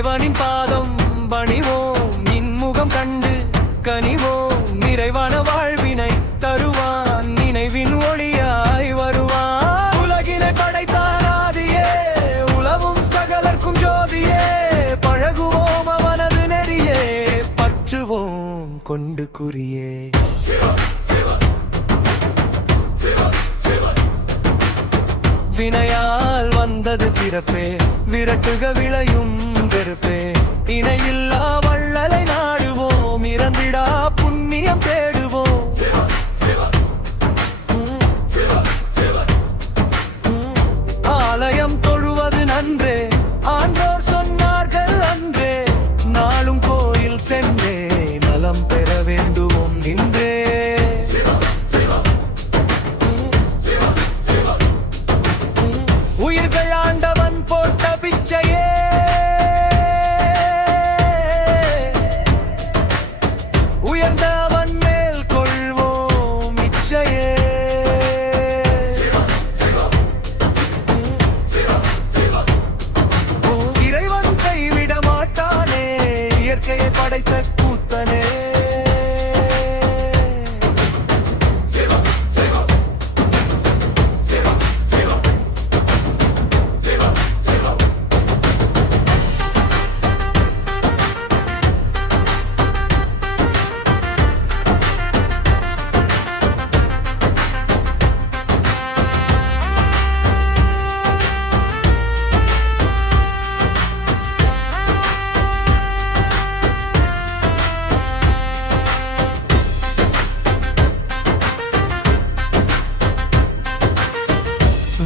இறைவனின் பாதம் பணிவோம், இன்முகம் கண்டு கனிவோம். நிறைவான வாழ்வினை தருவான், நினைவின் ஒளியாய் வருவான். உலகினை படைத்தான் ஆதியே, உலவும் சகலர்க்கும் ஜோதியே. பழகுவோம் அவனது நெறியே, பற்றுவோம் கொண்டு குறியே. வினையால் வந்தது பிறப்பே, விரட்டுக விளையும் வெறுப்பே. இணையில்லா வள்ளலை நாடுவோம், இறந்திடா புண்ணியம் தேடுவோம். ஆலயம் தொழுவது நன்றே, ஆண்டோர் சொன்னார்கள் அன்றே. நாளும் கோயில் சென்றே, நலம் பெற வேண்டுவோம் இன்றே. உயிர்கள் ஆண்டவன் போட்ட பிச்சையே, உயர்ந்தவன் மேல் கொள்வோம் இச்சையே. இறைவன் கைவிட மாட்டானே, இயற்கையை படைத்த கூத்தனே.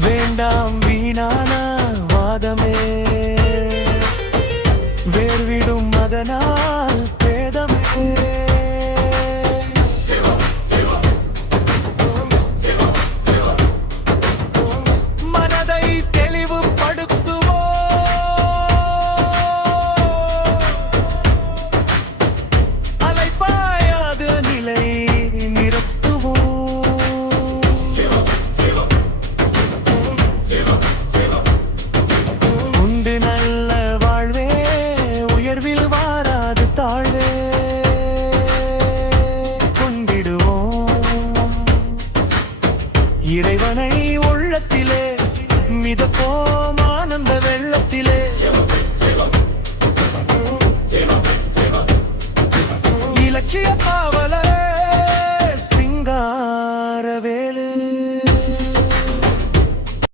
வேண்டாம் வீணான வாதமே, வேர்விடும் அதனால்